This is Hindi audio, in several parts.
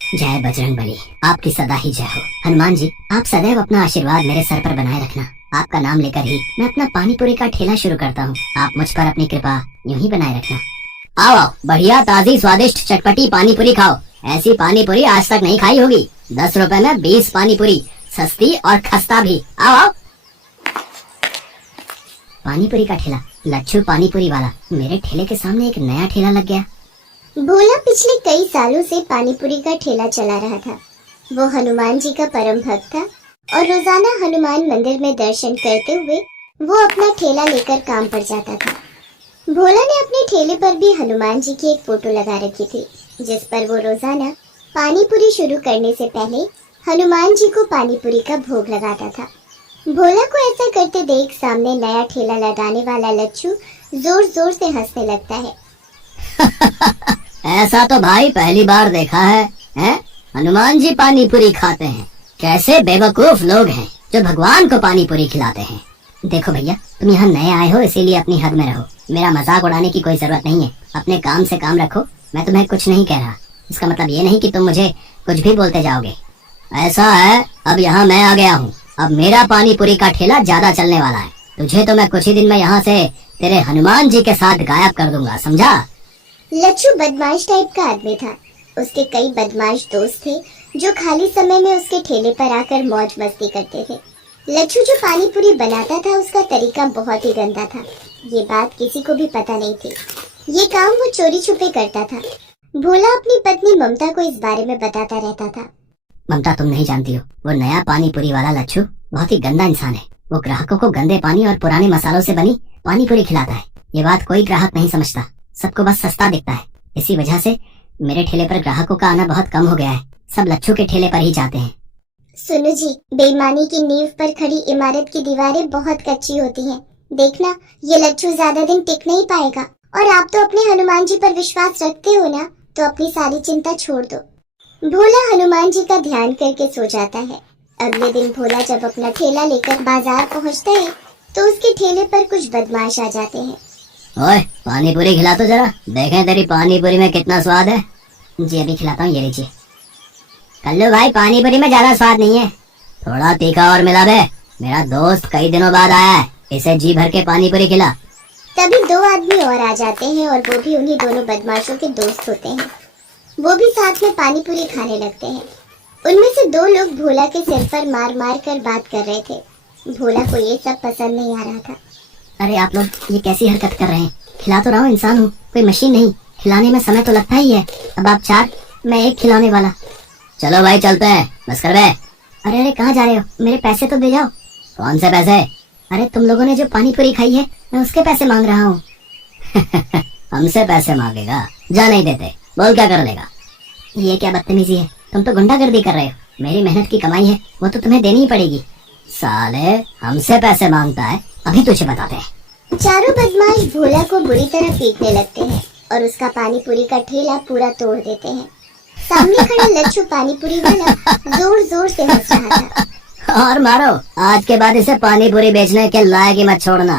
जय बजरंग बली, आपकी सदा ही जय हो। हनुमान जी, आप सदैव अपना आशीर्वाद मेरे सर पर बनाए रखना। आपका नाम लेकर ही मैं अपना पानी पूरी का ठेला शुरू करता हूँ। आप मुझ पर अपनी कृपा यूं ही बनाए रखना। आओ आओ, बढ़िया ताजी स्वादिष्ट चटपटी पानी पूरी खाओ। ऐसी पानी पूरी आज तक नहीं खाई होगी। 10 रुपए में 20 पानी पूरी, सस्ती और खस्ता भी। आओ आओ। पानी पूरी का ठेला, लच्छू पानी पूरी वाला। मेरे ठेले के सामने एक नया ठेला लग गया। भोला पिछले कई सालों से पानीपुरी का ठेला चला रहा था। वो हनुमान जी का परम भक्त था और रोजाना हनुमान मंदिर में दर्शन करते हुए वो अपना ठेला लेकर काम पर जाता था। भोला ने अपने ठेले पर भी हनुमान जी की एक फोटो लगा रखी थी, जिस पर वो रोजाना पानीपुरी शुरू करने से पहले हनुमान जी को पानीपुरी का भोग लगाता था। भोला को ऐसा करते देख सामने नया ठेला लगाने वाला लच्छू जोर जोर से हंसने लगता है। ऐसा तो भाई पहली बार देखा है, हैं? हनुमान जी पानी पूरी खाते हैं। कैसे बेवकूफ लोग हैं जो भगवान को पानी पूरी खिलाते हैं। देखो भैया, तुम यहाँ नए आए हो, इसीलिए अपनी हद में रहो। मेरा मजाक उड़ाने की कोई जरूरत नहीं है। अपने काम से काम रखो। मैं तुम्हें कुछ नहीं कह रहा। इसका मतलब ये नहीं कि तुम मुझे कुछ भी बोलते जाओगे। ऐसा है, अब यहाँ मैं आ गया हूँ। अब मेरा पानी पूरी का ठेला ज्यादा चलने वाला है। तुझे तो मैं कुछ ही दिन में यहाँ से तेरे हनुमान जी के साथ गायब कर दूंगा, समझा? लच्छू बदमाश टाइप का आदमी था। उसके कई बदमाश दोस्त थे जो खाली समय में उसके ठेले पर आकर मौज मस्ती करते थे। लच्छू जो पानी पूरी बनाता था उसका तरीका बहुत ही गंदा था। ये बात किसी को भी पता नहीं थी। ये काम वो चोरी छुपे करता था। भोला अपनी पत्नी ममता को इस बारे में बताता रहता था। ममता, तुम नहीं जानती हो, वो नया पानी पूरी वाला लच्छू बहुत ही गंदा इंसान है। वो ग्राहकों को गंदे पानी और पुराने मसालों से बनी पानी पूरी खिलाता है। ये बात कोई ग्राहक नहीं समझता। सबको बस सस्ता दिखता है। इसी वजह से मेरे ठेले पर ग्राहकों का आना बहुत कम हो गया है। सब लच्छू के ठेले पर ही जाते हैं। सुनो जी, बेईमानी की नींव पर खड़ी इमारत की दीवारें बहुत कच्ची होती हैं। देखना, ये लच्छू ज्यादा दिन टिक नहीं पाएगा। और आप तो अपने हनुमान जी पर विश्वास रखते हो ना, तो अपनी सारी चिंता छोड़ दो। भोला हनुमान जी का ध्यान करके सो जाता है। अगले दिन भोला जब अपना ठेला लेकर बाजार पहुंचता है तो उसके ठेले पर कुछ बदमाश आ जाते हैं। ओए, पानी पूरी खिला तो जरा, देखें तेरी पानी पूरी में कितना स्वाद है। जी अभी खिलाता हूँ, ये लीजिए। कल्लू भाई, पानी पूरी में ज्यादा स्वाद नहीं है, थोड़ा तीखा और मिला दे। मेरा दोस्त कई दिनों बाद आया है, इसे जी भर के पानी पूरी खिला। तभी 2 आदमी और आ जाते हैं और वो भी उन्हीं दोनों बदमाशों के दोस्त होते हैं। वो भी साथ में पानी पूरी खाने लगते हैं। उनमें से 2 लोग भोला के सिर पर मार मार कर बात कर रहे थे। भोला को ये सब पसंद नहीं आ रहा था। अरे आप लोग ये कैसी हरकत कर रहे हैं? खिला तो रहा हूँ, इंसान हूँ, कोई मशीन नहीं। खिलाने में समय तो लगता ही है। अब आप 4, मैं 1 खिलाने वाला। चलो भाई चलते हैं, बस कर बे। अरे अरे, कहाँ जा रहे हो? मेरे पैसे तो दे जाओ। कौन से पैसे? अरे तुम लोगों ने जो पानी पूरी खाई है, मैं उसके पैसे मांग रहा हूँ। हमसे पैसे मांगेगा? जा नहीं देते। बोल क्या कर लेगा? ये क्या बदतमीजी है? तुम तो गुंडागर्दी कर रहे हो। मेरी मेहनत की कमाई है, वो तो तुम्हें देनी ही पड़ेगी। साले, हमसे पैसे मांगता है, अभी तुझे बताते हैं। चारों बदमाश भोला को बुरी तरह पीटने लगते हैं और उसका पानी पूरी का ठेला पूरा तोड़ देते हैं। सामने खड़ा लच्छू पानी पूरी वाला जोर जोर से हंस रहा था। और मारो, आज के बाद इसे पानी पूरी बेचने के लायक ही मत छोड़ना।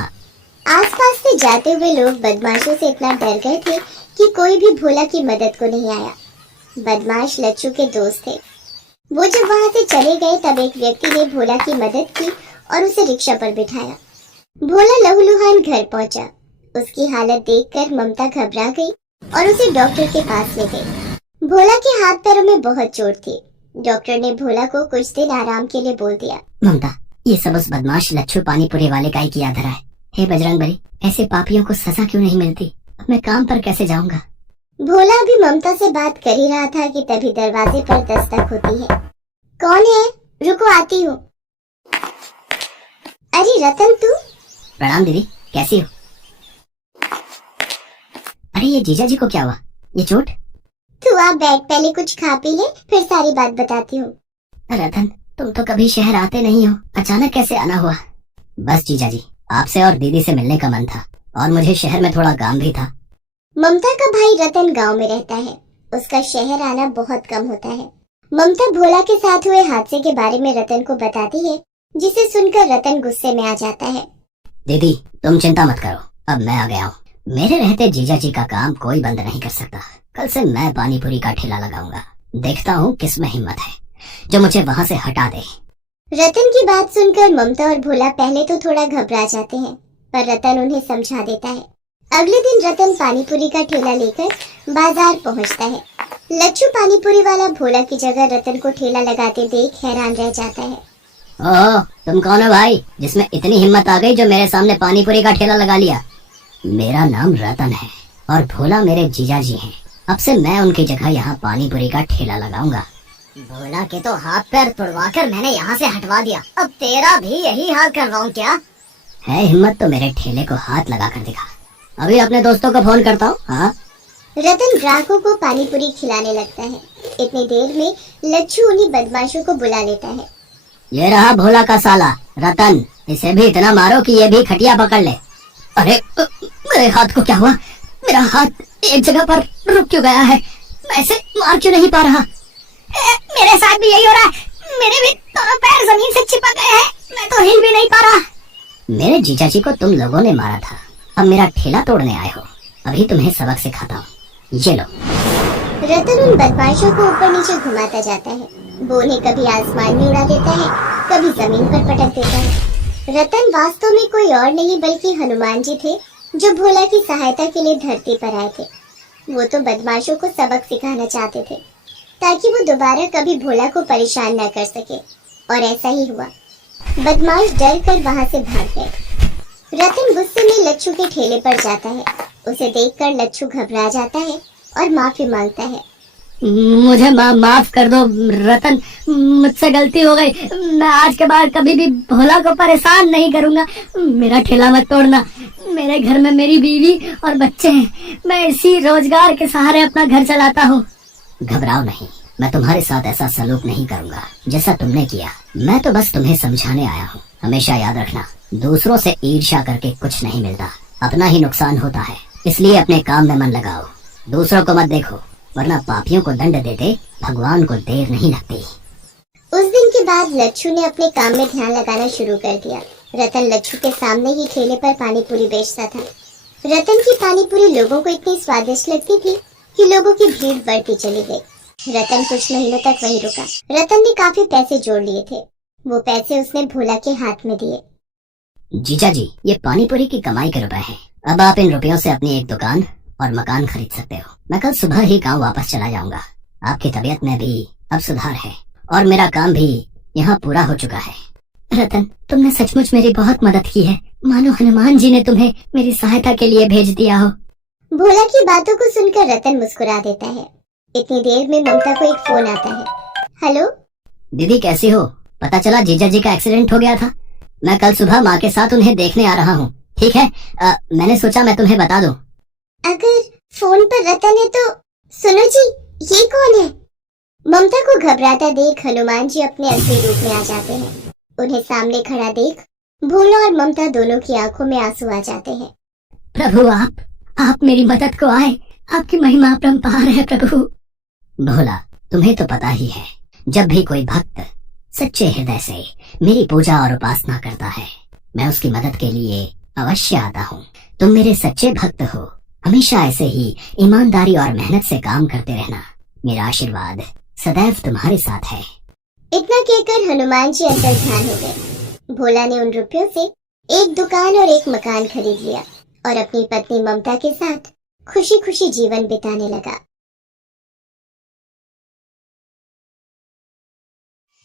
आसपास से जाते हुए लोग बदमाशों से इतना डर गए थे कि कोई भी भोला की मदद को नहीं आया। बदमाश लच्छू के दोस्त थे। वो जब वहाँ से चले गए तब एक व्यक्ति ने भोला की मदद की और उसे रिक्शा पर बिठाया। भोला लहूलुहान घर पहुंचा। उसकी हालत देखकर ममता घबरा गई और उसे डॉक्टर के पास ले गई। भोला के हाथ पैरों में बहुत चोट थी। डॉक्टर ने भोला को कुछ दिन आराम के लिए बोल दिया। ममता, ये सब उस बदमाश लच्छू पानी पूरी वाले का ही किया धरा है। हे बजरंग बली, ऐसे पापियों को सजा क्यों नहीं मिलती? अब मैं काम पर कैसे जाऊंगा? भोला भी ममता से बात कर ही रहा था कि तभी दरवाजे पर दस्तक होती है। कौन है? रुको, आती हूँ। अरे रतन, तू? प्रणाम दीदी, कैसी हो? अरे ये जीजा जी को क्या हुआ? ये चोट? तू आ बैठ, पहले कुछ खा पी ले, फिर सारी बात बताती हूँ। रतन, तुम तो कभी शहर आते नहीं हो, अचानक कैसे आना हुआ? बस जीजा जी, आपसे और दीदी से मिलने का मन था और मुझे शहर में थोड़ा काम भी था। ममता का भाई रतन गांव में रहता है। उसका शहर आना बहुत कम होता है। ममता भोला के साथ हुए हादसे के बारे में रतन को बताती है, जिसे सुनकर रतन गुस्से में आ जाता है। दीदी, तुम चिंता मत करो, अब मैं आ गया हूँ। मेरे रहते जीजा जी का काम कोई बंद नहीं कर सकता। कल से मैं पानी पूरी का ठेला लगाऊंगा। देखता हूँ किसमें हिम्मत है जो मुझे वहाँ से हटा दे। रतन की बात सुनकर ममता और भोला पहले तो थोड़ा घबरा जाते हैं, पर रतन उन्हें समझा देता है। अगले दिन रतन पानीपुरी का ठेला लेकर बाजार पहुंचता है। लच्छू पानीपुरी वाला भोला की जगह रतन को ठेला लगाते देख हैरान रह जाता है। ओह, तुम कौन हो भाई, जिसमें इतनी हिम्मत आ गई जो मेरे सामने पानीपुरी का ठेला लगा लिया? मेरा नाम रतन है और भोला मेरे जीजा जी हैं। अब से मैं उनकी जगह यहाँ पानीपुरी का ठेला लगाऊंगा। भोला के तो हाथ पैर तुड़वाकर मैंने यहाँ से हटवा दिया, अब तेरा भी यही हाल करवाऊं क्या? है हिम्मत तो मेरे ठेले को हाथ लगा कर दिखा। अभी अपने दोस्तों को फोन करता हूँ। हाँ। रतन ग्राहकों को पानीपुरी खिलाने लगता है। इतनी देर में लच्छू उन्हीं बदमाशों को बुला लेता है। ये रहा भोला का साला रतन, इसे भी इतना मारो कि ये भी खटिया पकड़ ले। अरे मेरे हाथ को क्या हुआ? मेरा हाथ एक जगह पर रुक क्यों गया है? मैं इसे मार क्यों नहीं पा रहा? मेरे साथ भी यही हो रहा है। मेरे भी दोनों पैर जमीन से चिपक गए हैं। मैं तो हिल भी नहीं पा रहा। मेरे जीजा जी को तुम लोगों ने मारा था, अब मेरा ठेला तोड़ने आए हो। अभी तुम्हें सबक सिखाता हूँ, ये लो। रतन उन बदमाशों को ऊपर नीचे घुमाता जाता है। वो उन्हें कभी आसमान में उड़ा देता है, कभी जमीन पर पटक देता है। रतन वास्तव में कोई और नहीं बल्कि हनुमान जी थे, जो भोला की सहायता के लिए धरती पर आए थे। वो तो बदमाशों को सबक सिखाना चाहते थे ताकि वो दोबारा कभी भोला को परेशान न कर सके, और ऐसा ही हुआ। बदमाश डर कर वहाँ से भाग गए। रतन गुस्से में लच्छू के ठेले पर जाता है। उसे देखकर लच्छू घबरा जाता है और माफी मांगता है। मुझे माफ कर दो रतन, मुझसे गलती हो गई। मैं आज के बाद कभी भी भोला को परेशान नहीं करूंगा। मेरा ठेला मत तोड़ना। मेरे घर में मेरी बीवी और बच्चे हैं। मैं इसी रोजगार के सहारे अपना घर चलाता हूँ। घबराओ नहीं, मैं तुम्हारे साथ ऐसा सलूक नहीं करूंगा जैसा तुमने किया। मैं तो बस तुम्हें समझाने आया हूँ। हमेशा याद रखना, दूसरों से ईर्ष्या करके कुछ नहीं मिलता, अपना ही नुकसान होता है। इसलिए अपने काम में मन लगाओ, दूसरों को मत देखो, वरना पापियों को दंड देते भगवान को देर नहीं लगती। उस दिन के बाद लच्छू ने अपने काम में ध्यान लगाना शुरू कर दिया। रतन लच्छू के सामने ही ठेले पर पानीपुरी बेचता था। रतन की पानीपुरी लोगों को इतनी स्वादिष्ट लगती थी कि लोगों की भीड़ बढ़ती चली गई। रतन कुछ महीनों तक वहीं रुका। रतन ने काफी पैसे जोड़ लिए थे। वो पैसे उसने भोला के हाथ में दिए। जीजा जी, ये पानीपुरी की कमाई के रुपए हैं। अब आप इन रुपयों से अपनी एक दुकान और मकान खरीद सकते हो। मैं कल सुबह ही गांव वापस चला जाऊंगा। आपकी तबीयत में भी अब सुधार है और मेरा काम भी यहाँ पूरा हो चुका है। रतन, तुमने सचमुच मेरी बहुत मदद की है। मानो हनुमान जी ने तुम्हें मेरी सहायता के लिए भेज दिया हो। भोला की बातों को सुनकर रतन मुस्कुरा देता है। इतनी देर में ममता को एक फोन आता है। हेलो दीदी, कैसी हो? पता चला जीजा जी का एक्सीडेंट हो गया था। मैं कल सुबह माँ के साथ उन्हें देखने आ रहा हूँ। ठीक है, मैंने सोचा मैं तुम्हें बता दूं। अगर फोन पर रतन है तो सुनो जी, ये कौन है? ममता को घबराता देख हनुमान जी अपने असली रूप में आ जाते हैं। उन्हें सामने खड़ा देख भोला और ममता दोनों की आंखों में आंसू आ जाते हैं। प्रभु, आप मेरी मदद को आए। आपकी महिमा अपरंपार है प्रभु। भोला, तुम्हें तो पता ही है, जब भी कोई भक्त सच्चे हृदय से मेरी पूजा और उपासना करता है, मैं उसकी मदद के लिए अवश्य आता हूँ। तुम मेरे सच्चे भक्त हो। हमेशा ऐसे ही ईमानदारी और मेहनत से काम करते रहना। मेरा आशीर्वाद सदैव तुम्हारे साथ है। इतना कहकर हनुमान जी अंतर ध्यान हो गए। भोला ने उन रुपयों से एक दुकान और एक मकान खरीद लिया और अपनी पत्नी ममता के साथ खुशी खुशी जीवन बिताने लगा।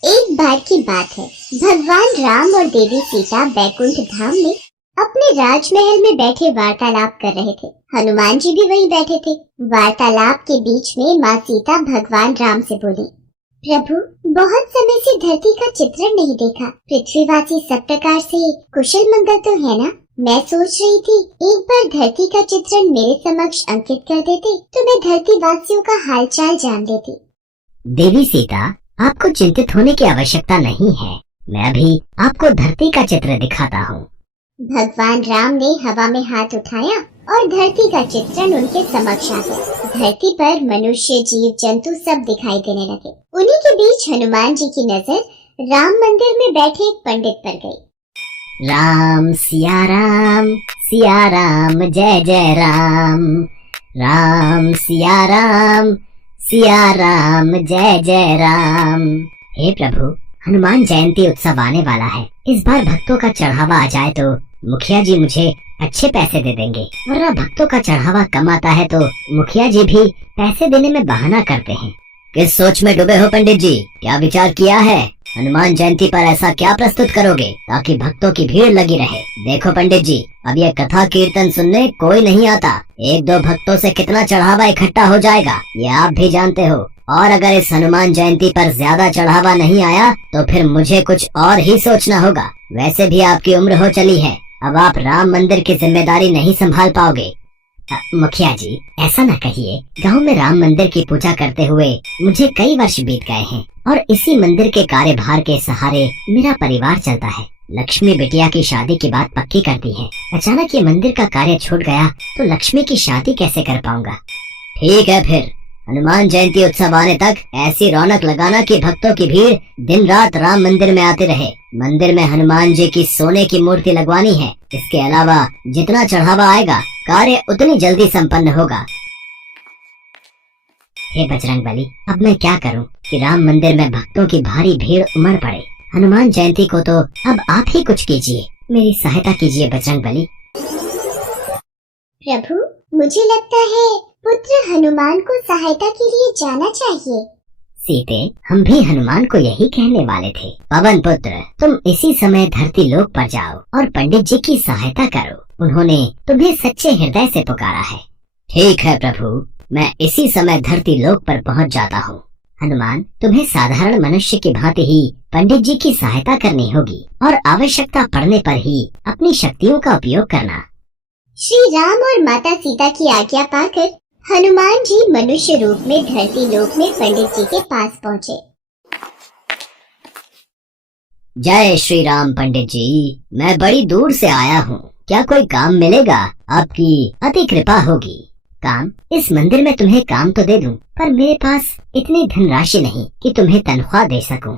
एक बार की बात है, भगवान राम और देवी सीता बैकुंठ धाम में अपने राजमहल में बैठे वार्तालाप कर रहे थे। हनुमान जी भी वहीं बैठे थे। वार्तालाप के बीच में माँ सीता भगवान राम से बोली, प्रभु, बहुत समय से धरती का चित्रण नहीं देखा। पृथ्वीवासी सब प्रकार से कुशल मंगल तो है ना? मैं सोच रही थी एक बार धरती का चित्रण मेरे समक्ष अंकित कर देते तो मैं धरती वासियों का हालचाल जान लेती। देवी सीता, आपको चिंतित होने की आवश्यकता नहीं है। मैं अभी आपको धरती का चित्र दिखाता हूँ। भगवान राम ने हवा में हाथ उठाया और धरती का चित्रण उनके समक्ष आ गया। धरती पर मनुष्य, जीव जंतु सब दिखाई देने लगे। उन्हीं के बीच हनुमान जी की नजर राम मंदिर में बैठे एक पंडित पर गई। राम सिया राम, जय जय राम। राम सिया राम, सिया राम जय जय राम। हे प्रभु, हनुमान जयंती उत्सव आने वाला है। इस बार भक्तों का चढ़ावा आ जाए तो मुखिया जी मुझे अच्छे पैसे दे देंगे, वरना भक्तों का चढ़ावा कम आता है तो मुखिया जी भी पैसे देने में बहाना करते हैं। किस सोच में डूबे हो पंडित जी? क्या विचार किया है? हनुमान जयंती पर ऐसा क्या प्रस्तुत करोगे ताकि भक्तों की भीड़ लगी रहे? देखो पंडित जी, अब ये कथा कीर्तन सुनने कोई नहीं आता। एक दो भक्तों से कितना चढ़ावा इकट्ठा हो जाएगा ये आप भी जानते हो। और अगर इस हनुमान जयंती पर ज्यादा चढ़ावा नहीं आया तो फिर मुझे कुछ और ही सोचना होगा। वैसे भी आपकी उम्र हो चली है, अब आप राम मंदिर की जिम्मेदारी नहीं संभाल पाओगे। मुखिया जी, ऐसा न कहिए। गांव में राम मंदिर की पूजा करते हुए मुझे कई वर्ष बीत गए हैं और इसी मंदिर के कार्यभार के सहारे मेरा परिवार चलता है। लक्ष्मी बिटिया की शादी की बात पक्की कर दी है। अचानक ये मंदिर का कार्य छूट गया तो लक्ष्मी की शादी कैसे कर पाऊंगा? ठीक है, फिर हनुमान जयंती उत्सव आने तक ऐसी रौनक लगाना कि भक्तों की भीड़ दिन रात राम मंदिर में आती रहे। मंदिर में हनुमान जी की सोने की मूर्ति लगवानी है। इसके अलावा जितना चढ़ावा आएगा कार्य उतनी जल्दी संपन्न होगा। हे बजरंगबली, अब मैं क्या करूं कि राम मंदिर में भक्तों की भारी भीड़ उमड़ पड़े। हनुमान जयंती को तो अब आप ही कुछ कीजिए, मेरी सहायता कीजिए बजरंगबली। प्रभु, मुझे लगता है पुत्र हनुमान को सहायता के लिए जाना चाहिए। सीते, हम भी हनुमान को यही कहने वाले थे। पवन पुत्र, तुम इसी समय धरती लोक पर जाओ और पंडित जी की सहायता करो। उन्होंने तुम्हें सच्चे हृदय से पुकारा है। ठीक है प्रभु, मैं इसी समय धरती लोक पर पहुंच जाता हूँ। हनुमान, तुम्हें साधारण मनुष्य की भांति ही पंडित जी की सहायता करनी होगी और आवश्यकता पड़ने पर ही अपनी शक्तियों का उपयोग करना। श्री राम और माता सीता की आज्ञा पाकर हनुमान जी मनुष्य रूप में धरती लोक में पंडित जी के पास पहुँचे। जय श्री राम पंडित जी, मैं बड़ी दूर से आया हूँ। क्या कोई काम मिलेगा? आपकी अति कृपा होगी। काम? इस मंदिर में तुम्हें काम तो दे दूं, पर मेरे पास इतनी धनराशि नहीं कि तुम्हें तनख्वाह दे सकूं।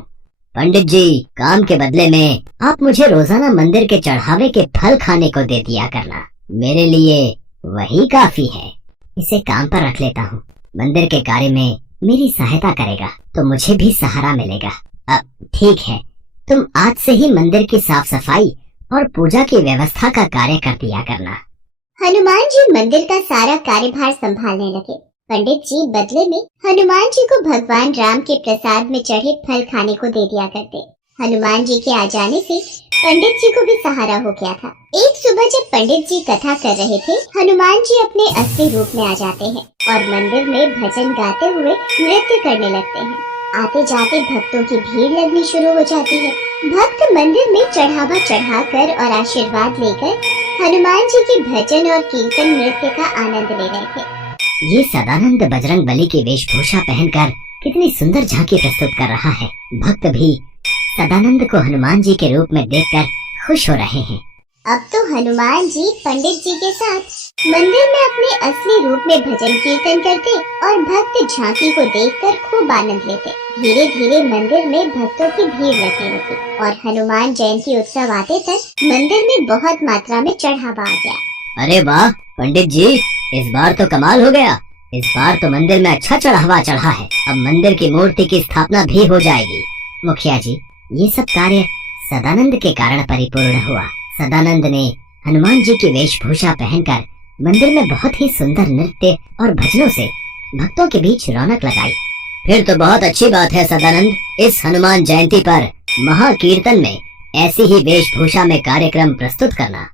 पंडित जी, काम के बदले में आप मुझे रोजाना मंदिर के चढ़ावे के फल खाने को दे दिया करना। मेरे लिए वही काफी है। इसे काम पर रख लेता हूँ। मंदिर के कार्य में मेरी सहायता करेगा तो मुझे भी सहारा मिलेगा। अब ठीक है, तुम आज से ही मंदिर की साफ सफाई और पूजा की व्यवस्था का कार्य कर दिया करना। हनुमान जी मंदिर का सारा कार्यभार संभालने लगे। पंडित जी बदले में हनुमान जी को भगवान राम के प्रसाद में चढ़े फल खाने को दे दिया करते। हनुमान जी के आ जाने से पंडित जी को भी सहारा हो गया था। एक सुबह जब पंडित जी कथा कर रहे थे, हनुमान जी अपने असली रूप में आ जाते हैं और मंदिर में भजन गाते हुए नृत्य करने लगते हैं। आते जाते भक्तों की भीड़ लगनी शुरू हो जाती है। भक्त मंदिर में चढ़ावा चढ़ाकर और आशीर्वाद लेकर हनुमान जी के भजन और कीर्तन नृत्य का आनंद ले रहे थे। ये सदानंद बजरंगबली की वेशभूषा पहनकर कितनी सुंदर झांकी प्रस्तुत कर रहा है। भक्त भी सदानंद को हनुमान जी के रूप में देखकर खुश हो रहे हैं। अब तो हनुमान जी पंडित जी के साथ मंदिर में अपने असली रूप में भजन कीर्तन करते और भक्त झांकी को देखकर खूब आनंद लेते। धीरे धीरे मंदिर में भक्तों की भीड़ लगने लगी और हनुमान जयंती उत्सव आते तक मंदिर में बहुत मात्रा में चढ़ावा आ गया। अरे वाह पंडित जी, इस बार तो कमाल हो गया। इस बार तो मंदिर में अच्छा चढ़ावा चढ़ा है। अब मंदिर की मूर्ति की स्थापना भी हो जाएगी। मुखिया जी, ये सब कार्य सदानंद के कारण परिपूर्ण हुआ। सदानंद ने हनुमान जी की वेशभूषा पहनकर मंदिर में बहुत ही सुंदर नृत्य और भजनों से भक्तों के बीच रौनक लगाई। फिर तो बहुत अच्छी बात है सदानंद, इस हनुमान जयंती पर महाकीर्तन में ऐसी ही वेशभूषा में कार्यक्रम प्रस्तुत करना।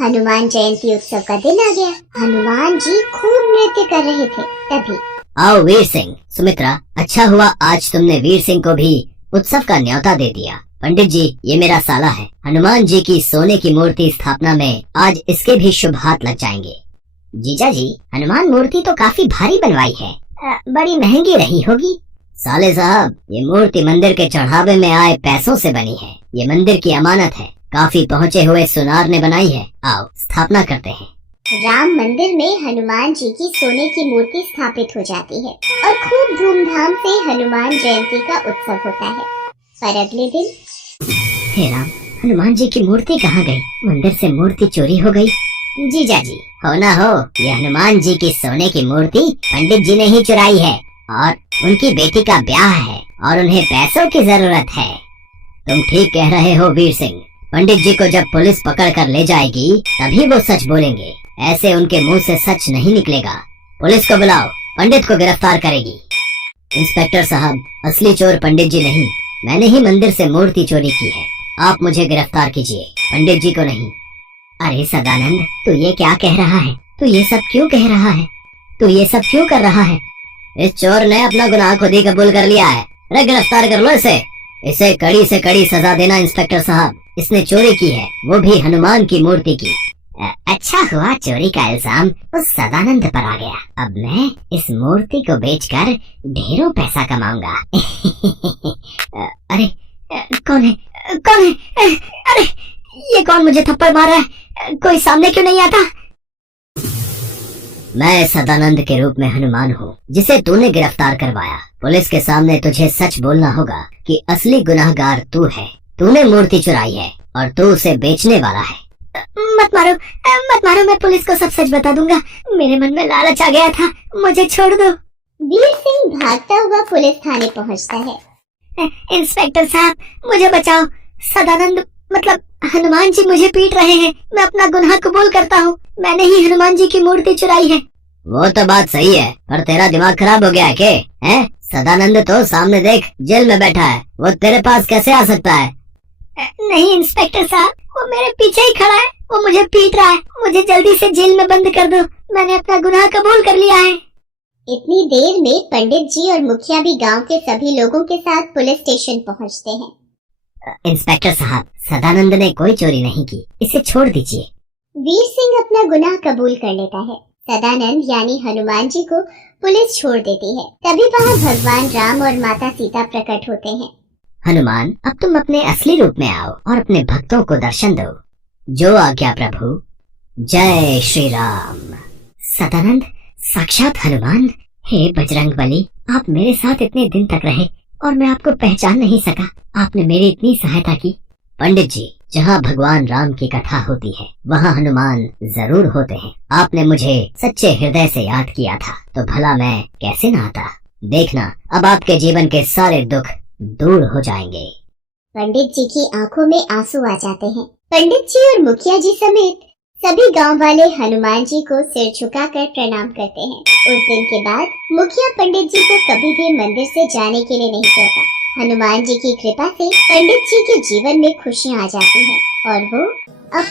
हनुमान जयंती उत्सव का दिन आ गया। हनुमान जी खूब नृत्य कर रहे थे। तभी आओ वीर सिंह, सुमित्रा, अच्छा हुआ आज तुमने वीर सिंह को भी उत्सव का न्योता दे दिया। पंडित जी, ये मेरा साला है। हनुमान जी की सोने की मूर्ति स्थापना में आज इसके भी शुभ हाथ लग जाएंगे। जीजा जी, हनुमान मूर्ति तो काफी भारी बनवाई है, बड़ी महंगी रही होगी। साले साहब, ये मूर्ति मंदिर के चढ़ावे में आए पैसों से बनी है। ये मंदिर की अमानत है, काफी पहुँचे हुए सुनार ने बनाई है। आओ स्थापना करते हैं। राम मंदिर में हनुमान जी की सोने की मूर्ति स्थापित हो जाती है और खूब धूमधाम से हनुमान जयंती का उत्सव होता है। पर अगले दिन, हे राम, हनुमान जी की मूर्ति कहाँ गई? मंदिर से मूर्ति चोरी हो गई। जीजा जी, हो ना हो, ये हनुमान जी की सोने की मूर्ति पंडित जी ने ही चुराई है और उनकी बेटी का ब्याह है और उन्हें पैसों की जरूरत है। तुम ठीक कह रहे हो वीर सिंह। पंडित जी को जब पुलिस पकड़ कर ले जाएगी तभी वो सच बोलेंगे। ऐसे उनके मुंह से सच नहीं निकलेगा। पुलिस को बुलाओ, पंडित को गिरफ्तार करेगी। इंस्पेक्टर साहब, असली चोर पंडित जी नहीं, मैंने ही मंदिर से मूर्ति चोरी की है। आप मुझे गिरफ्तार कीजिए, पंडित जी को नहीं। अरे सदानंद, तू ये क्या कह रहा है? तू ये सब क्यों कह रहा है? तू ये सब क्यों कर रहा है? इस चोर ने अपना गुनाह खुद ही कबूल कर लिया है। अरे गिरफ्तार कर लो इसे। इसे कड़ी से कड़ी सजा देना इंस्पेक्टर साहब। इसने चोरी की है, वो भी हनुमान की मूर्ति की। अच्छा हुआ चोरी का इल्जाम उस सदानंद पर आ गया। अब मैं इस मूर्ति को बेचकर ढेरों पैसा कमाऊंगा। अरे कौन है? कौन है? अरे ये कौन मुझे थप्पड़ मार रहा है? कोई सामने क्यों नहीं आता? मैं सदानंद के रूप में हनुमान हूँ जिसे तूने गिरफ्तार करवाया। पुलिस के सामने तुझे सच बोलना होगा कि असली गुनाहगार तू है। तूने मूर्ति चुराई है और तू उसे बेचने वाला है। मत मारो, मत मारो, मैं पुलिस को सब सच बता दूंगा। मेरे मन में लालच आ गया था, मुझे छोड़ दो। वीर सिंह भागता हुआ पुलिस थाने पहुंचता है। इंस्पेक्टर साहब, मुझे बचाओ। सदानंद मतलब हनुमान जी मुझे पीट रहे हैं। मैं अपना गुनाह कबूल करता हूँ। मैंने ही हनुमान जी की मूर्ति चुराई है। वो तो बात सही है, पर तेरा दिमाग खराब हो गया है के? हैं? सदानंद तो सामने देख, जेल में बैठा है। वो तेरे पास कैसे आ सकता है? नहीं इंस्पेक्टर साहब, वो मेरे पीछे ही खड़ा है। वो मुझे पीट रहा है। मुझे जल्दी से जेल में बंद कर दो। मैंने अपना गुनाह कबूल कर लिया है। इतनी देर में पंडित जी और मुखिया भी गांव के सभी लोगों के साथ पुलिस स्टेशन पहुंचते हैं। इंस्पेक्टर साहब, सदानंद ने कोई चोरी नहीं की, इसे छोड़ दीजिए। वीर सिंह अपना गुनाह कबूल कर लेता है। सदानंद यानी हनुमान जी को पुलिस छोड़ देती है। तभी वहाँ भगवान राम और माता सीता प्रकट होते हैं। हनुमान, अब तुम अपने असली रूप में आओ और अपने भक्तों को दर्शन दो। जो आज्ञा प्रभु। जय श्री राम। सदानंद, साक्षात हनुमान। हे बजरंगबली, आप मेरे साथ इतने दिन तक रहे और मैं आपको पहचान नहीं सका। आपने मेरी इतनी सहायता की। पंडित जी, जहाँ भगवान राम की कथा होती है वहाँ हनुमान जरूर होते हैं। आपने मुझे सच्चे हृदय से याद किया था तो भला मैं कैसे न आता। देखना, अब आपके जीवन के सारे दुख दूर हो जाएंगे। पंडित जी की आंखों में आंसू आ जाते हैं। पंडित जी और मुखिया जी समेत सभी गांव वाले हनुमान जी को सिर झुकाकर प्रणाम करते हैं। उस दिन के बाद मुखिया पंडित जी को कभी भी मंदिर से जाने के लिए नहीं कहता। हनुमान जी की कृपा से पंडित जी के जीवन में खुशियाँ आ जाती हैं और वो